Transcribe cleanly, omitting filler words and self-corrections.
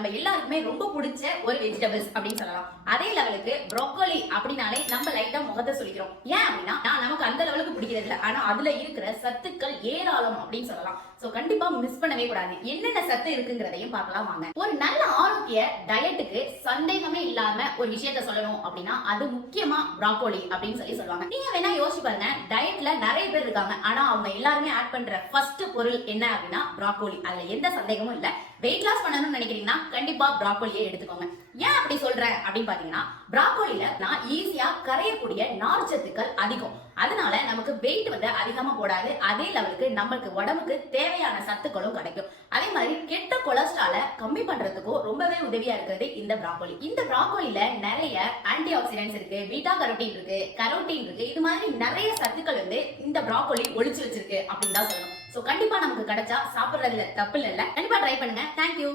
நம்ம எல்லாருக்குமே ரொம்ப பிடிச்ச ஒரு வெஜிடபிள்ஸ் அப்படின்னு சொல்லலாம். அதே லெவலுக்கு ப்ரோக்கோலி அப்படின்னாலே நம்ம லைட்டா முகத்தை சொல்லிக்கிறோம். ஏன் அப்படின்னா நமக்கு அந்த லெவலுக்கு பிடிக்கிறது இல்லை, ஆனா அதுல இருக்கிற சத்துக்கள் ஏராளம் அப்படின்னு சொல்லலாம். சோ கண்டிப்பா மிஸ் பண்ணவே கூடாது. என்னென்ன சத்து இருக்குங்கிறதையும் பார்க்கலாம் வாங்க. ஒரு நல்ல ஆரோக்கிய டயட்டுக்கு சந்தேகமே இல்லாம ஒரு விஷயத்த சொல்லணும் அப்படின்னா அது முக்கியமா ப்ரோக்கோலி அப்படின்னு சொல்லுவாங்க. நீங்க வேணா யோசிச்சு பாருங்க, டயட்ல நிறைய பேர் இருக்காங்க, ஆனா அவங்க எல்லாருமே ஆட் பண்ற ஃபர்ஸ்ட் பொருள் என்ன அப்படின்னா ப்ரோக்கோலி. அதுல எந்த சந்தேகமும் இல்ல. வெயிட் லாஸ் பண்ணணும்னு நினைக்கிறீங்கன்னா கண்டிப்பா ப்ரோக்கோலியை எடுத்துக்கோங்க. ஏன் அப்படி சொல்றேன் அப்படின்னு பாத்தீங்கன்னா, ப்ரோக்கோலில நான் ஈஸியா கரையக்கூடிய நார்ச்சத்துக்கள் அதிகம். அதனால நமக்கு வெயிட் அதிகமா போடாது. அதே லெவலுக்கு நமக்கு உடம்புக்கு தேவையான சத்துக்களும் கிடைக்கும். அதே மாதிரி கெட்ட கொலஸ்ட்ரால கம்மி பண்றதுக்கும் ரொம்பவே உதவியா இருக்கிறது இந்த ப்ரோக்கோலி. இந்த ப்ரோக்கோலில நிறைய ஆன்டி ஆக்சிடென்ட்ஸ் இருக்கு, பீட்டா கரோட்டின் இருக்கு, கரோட்டின் இருக்கு. இது மாதிரி நிறைய சத்துக்கள் இந்த ப்ரோக்கோலி ஒளிச்சு வச்சிருக்கு அப்படின்னு தான் சொல்லணும். சோ கண்டிப்பா நமக்கு கிடைச்சா சாப்பிடுறதுல தப்பு இல்ல. கண்டிப்பா ட்ரை பண்ணுங்க. தேங்க்யூ.